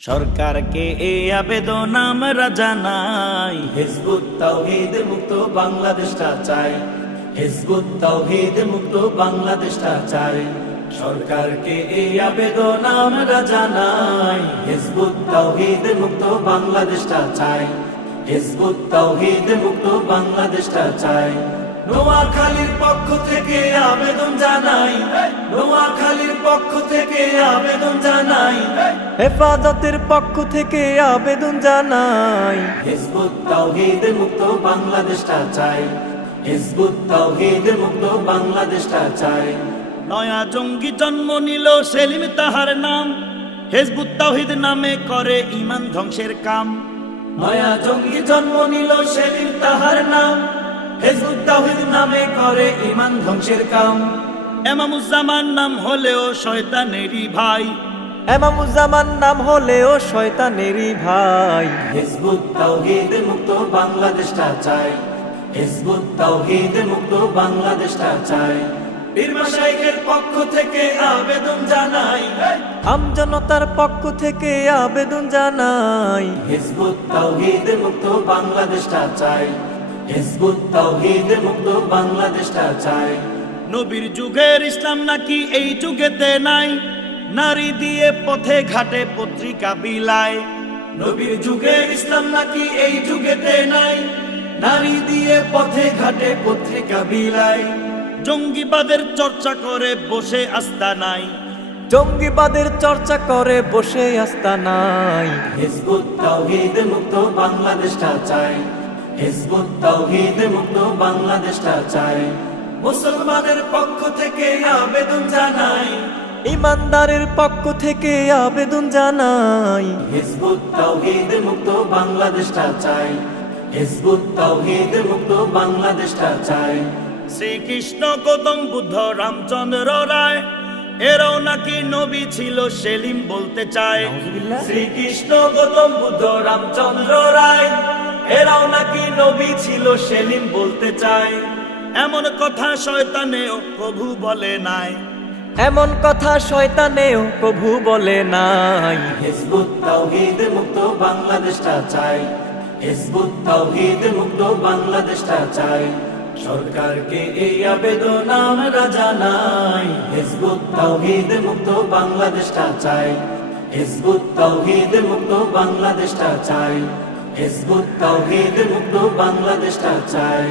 সরকারকে এই আবেদন আমরা জানাই, হিজবুত তাওহীদ মুক্ত বাংলাদেশটা চাই, হিজবুত তাওহীদ মুক্ত বাংলাদেশটা চাই। সরকারকে এই আবেদন আমরা জানাই, হিজবুত তাওহীদ মুক্ত বাংলাদেশটা চাই, হিজবুত তাওহীদ মুক্ত বাংলাদেশটা চাই। নোয়াখালীর পক্ষ থেকে আবেদন জানাই, নোয়াখালীর পক্ষ থেকে আবেদন জানাই, হেফাজতের পক্ষ থেকে আবেদন জানাই, হিজবুত তাওহীদ মুক্ত বাংলাদেশটা চাই, হিজবুত তাওহীদ মুক্ত বাংলাদেশটা চাই। নয়া জঙ্গি জন্ম নিল সেলিম তাহার নাম, হিজবুত তাওহীদ নামে করে ঈমান ধ্বংসের কাম। নয়া জঙ্গি জন্ম নিল সেলিম তাহার নাম, হিজবুত তাওহীদ নামে করে ঈমান ধ্বংসের কাম। এমামুজ্জামান নাম হলেও শয়তানেরই ভাই, এমামুজ্জামান নাম হলেও শয়তানেরই ভাই। হিজবুত তাওহীদ মুক্ত বাংলাদেশটা চাই, হিজবুত তাওহীদ মুক্ত বাংলাদেশটা চাই। পীর মাশায়েখের পক্ষ থেকে আবেদন জানাই, আমজনতার পক্ষ থেকে আবেদন জানাই, হিজবুত তাওহীদ মুক্ত বাংলাদেশটা চাই, হিজবুত তাওহীদ মুক্ত বাংলাদেশটা চাই। নবীর যুগের ইসলাম নাকি এই যুগেতে নাই, নারী দিয়ে পথে ঘাটে পত্রিকা বিলায়। নবীর যুগের ইসলাম নাকি এই যুগেতে নাই, নারী দিয়ে পথে ঘাটে পত্রিকা বিলায়। জঙ্গিবাদের চর্চা করে বসে আস্তানায়, জঙ্গিবাদের চর্চা করে বসে আস্তানায়। হিজবুত তাওহীদ মুক্ত বাংলাদেশটা চাই, হিজবুত তাওহীদ মুক্ত বাংলাদেশটা চাই। মুসলমানের পক্ষ থেকে আবেদন জানাই, ইমানদারের পক্ষ থেকে আবেদন জানাই, হিজবুত তাওহীদ মুক্ত বাংলাদেশটা চাই, হিজবুত তাওহীদ মুক্ত বাংলাদেশটা চাই। শ্রীকৃষ্ণ গৌতম বুদ্ধ রামচন্দ্র রায় এরাও নাকি নবী ছিল সেলিম বলতে চায়। শ্রীকৃষ্ণ গৌতম বুদ্ধ রামচন্দ্র রায় এরাও নাকি নবী ছিল সেলিম বলতে চায়। এমন কথা শয়তানেও প্রভু বলে নাই, এমন কথা শয়তানেও প্রভু বলে নাই। হিজবুত তাওহীদ মুক্ত বাংলাদেশটা চাই, হিজবুত তাওহীদ মুক্ত বাংলাদেশটা চাই। সরকারকে এই আবেদন আমরা জানাই, হিজবুত তাওহীদ মুক্ত বাংলাদেশটা চাই, হিজবুত তাওহীদ মুক্ত বাংলাদেশটা চাই, হিজবুত তাওহীদ মুক্ত বাংলাদেশটা চাই।